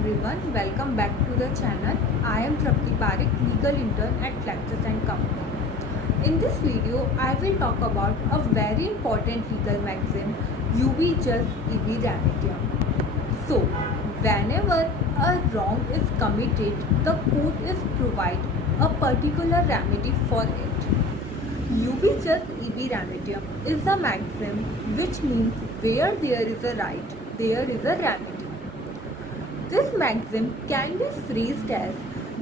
everyone, welcome back to the channel. I am Trapti Parekh, legal intern at Lexis & Company. In this video, I will talk about a very important legal maxim, ubi jus ibi remedium. So, whenever a wrong is committed, the court is provide a particular remedy for it. Ubi jus ibi remedium is a maxim which means where there is a right, there is a remedy. This maxim can be phrased as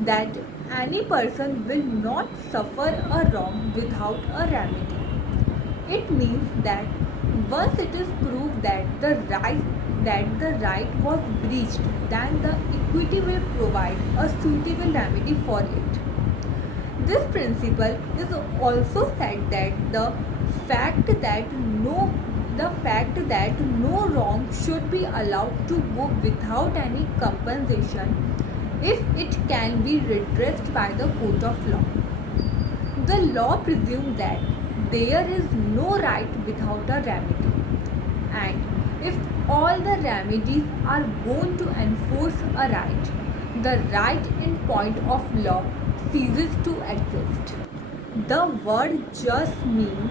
that any person will not suffer a wrong without a remedy. It means that once it is proved that the right was breached, then the equity will provide a suitable remedy for it. This principle is also said that the fact that no wrong should be allowed to go without any compensation if it can be redressed by the court of law. The law presumes that there is no right without a remedy, and if all the remedies are going to enforce a right, the right in point of law ceases to exist. The word just means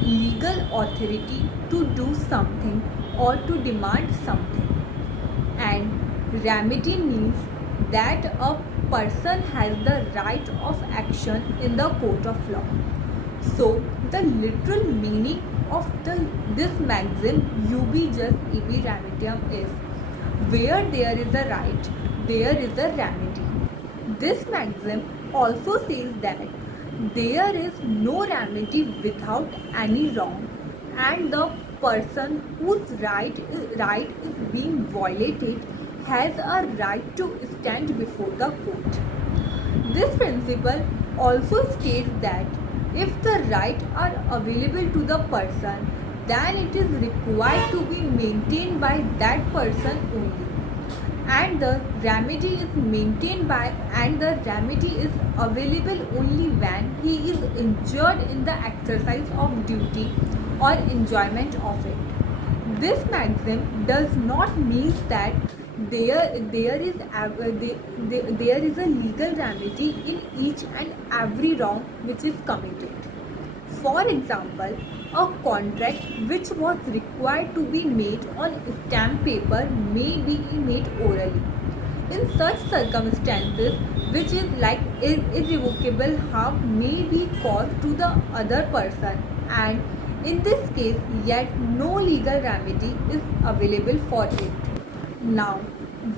legal authority to do something or to demand something, and remedy means that a person has the right of action in the court of law. So the literal meaning of this maxim ubi jus ibi remedium is where there is a right, there is a remedy. This maxim also says that there is no remedy without any wrong, and the person whose right is being violated has a right to stand before the court. This principle also states that if the rights are available to the person, then it is required to be maintained by that person only, and the remedy is available only when he is injured in the exercise of duty or enjoyment of it. This maxim does not mean that there is a legal remedy in each and every wrong which is committed. For example, a contract which was required to be made on stamp paper may be made orally. In such circumstances, which is like irrevocable harm may be caused to the other person, and in this case, yet no legal remedy is available for it. Now,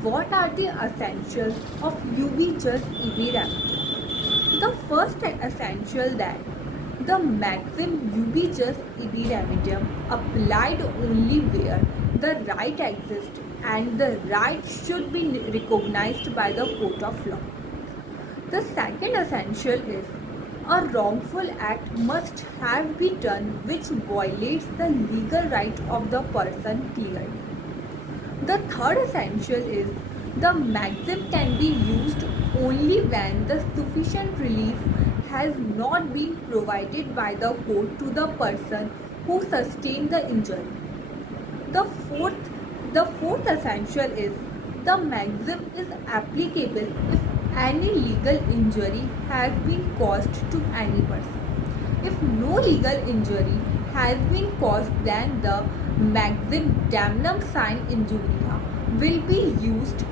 what are the essentials of ubi jus ibi remedium? The first essential that the maxim ubi jus ibi remedium applied only where the right exists and the right should be recognized by the court of law. The second essential is a wrongful act must have been done which violates the legal right of the person clearly. The third essential is the maxim can be used only when the sufficient relief has not been provided by the court to the person who sustained the injury. The fourth essential is the maxim is applicable if any legal injury has been caused to any person. If no legal injury has been caused, then the maxim damnum sine injuria will be used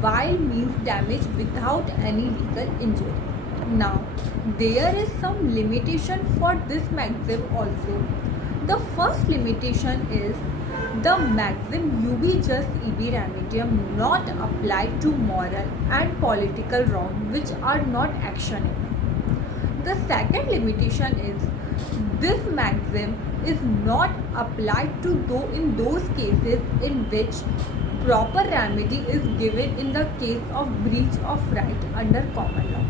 while means damage without any legal injury. Now, there is some limitation for this maxim also. The first limitation is the maxim ubi jus ibi remedium not applied to moral and political wrong which are not actionable. The second limitation is this maxim is not applied to in those cases in which proper remedy is given in the case of breach of right under common law.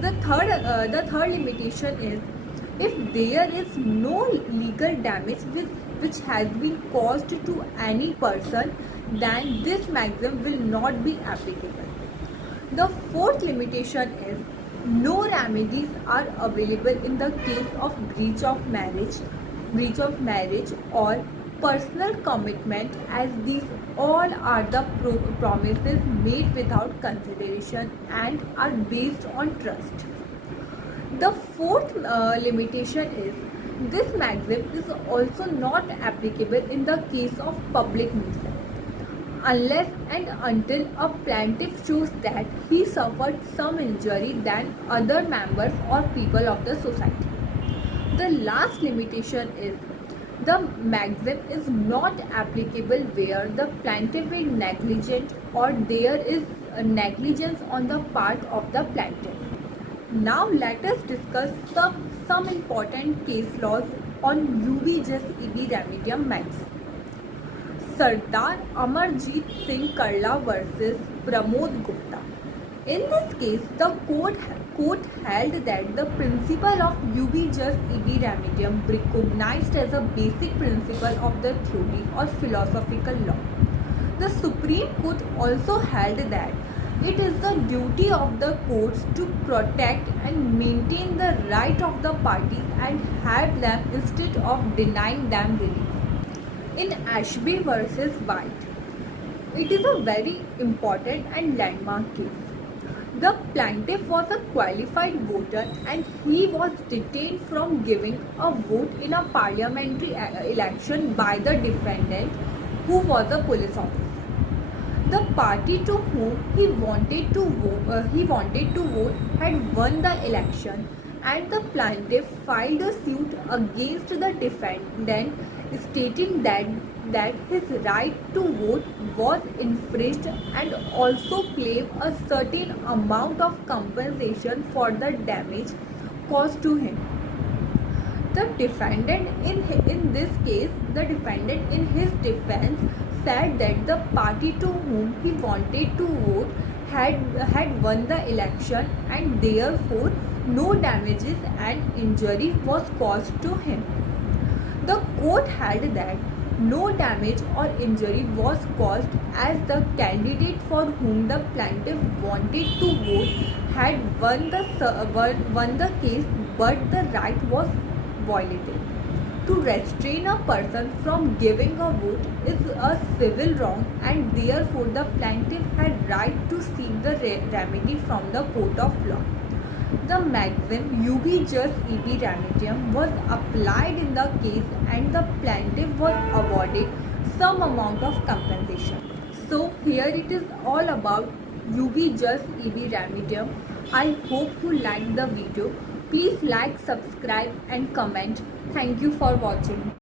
The third limitation is if there is no legal damage which has been caused to any person, then this maxim will not be applicable. The fourth limitation is no remedies are available in the case of breach of marriage or personal commitment, as these All are the promises made without consideration and are based on trust. The fourth limitation is this maxim is also not applicable in the case of public nuisance unless and until a plaintiff shows that he suffered some injury than other members or people of the society. The last limitation is the maxim is not applicable where the plaintiff is negligent or there is a negligence on the part of the plaintiff. Now let us discuss some important case laws on UB Jus EB remedium maxim. Sardar Amarjeet Singh Karla versus Pramod Gupta. In this case, the court held that the principle of UB Jus EB remedium recognized as a basic principle of the theory or philosophical law. The Supreme Court also held that it is the duty of the courts to protect and maintain the right of the parties and help them instead of denying them relief. In Ashby versus White, it is a very important and landmark case. The plaintiff was a qualified voter and he was detained from giving a vote in a parliamentary election by the defendant, who was a police officer. The party to whom he wanted to vote had won the election, and the plaintiff filed a suit against the defendant stating that his right to vote was infringed and also claimed a certain amount of compensation for the damage caused to him. The defendant in this case, the defendant in his defense said that the party to whom he wanted to vote had won the election and therefore no damages and injury was caused to him. The court held that no damage or injury was caused as the candidate for whom the plaintiff wanted to vote had won the case, but the right was violated. To restrain a person from giving a vote is a civil wrong, and therefore the plaintiff had right to seek the remedy from the court of law. The maxim UB Jus EB remedium was applied in the case and the plaintiff was awarded some amount of compensation. So here it is all about UB Jus EB remedium. I hope you liked the video. Please like, subscribe and comment. Thank you for watching.